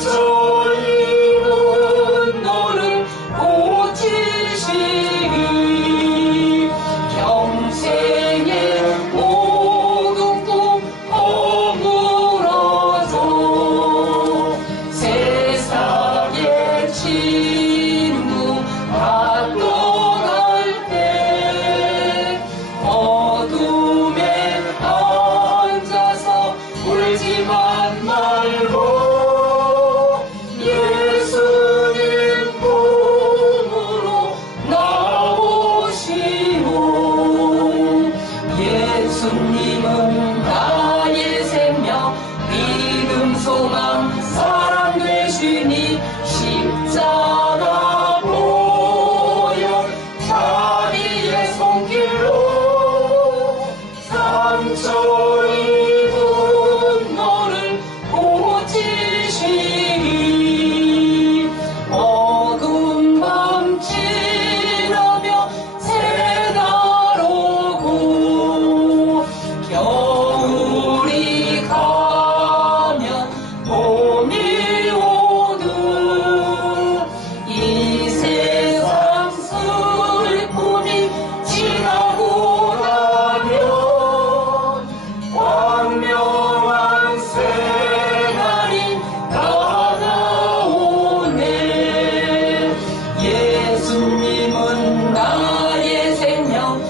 so 예수님은 나의 생명 믿음 소망 사랑 되시니 십자가 보여. 자비의 손길로 상처 입은 너를 보지 겨울이 가면 봄이 오는 이 세상 슬픔이 지나고 나면 광명한 새날이 다가오네. 예수님은 나의 생명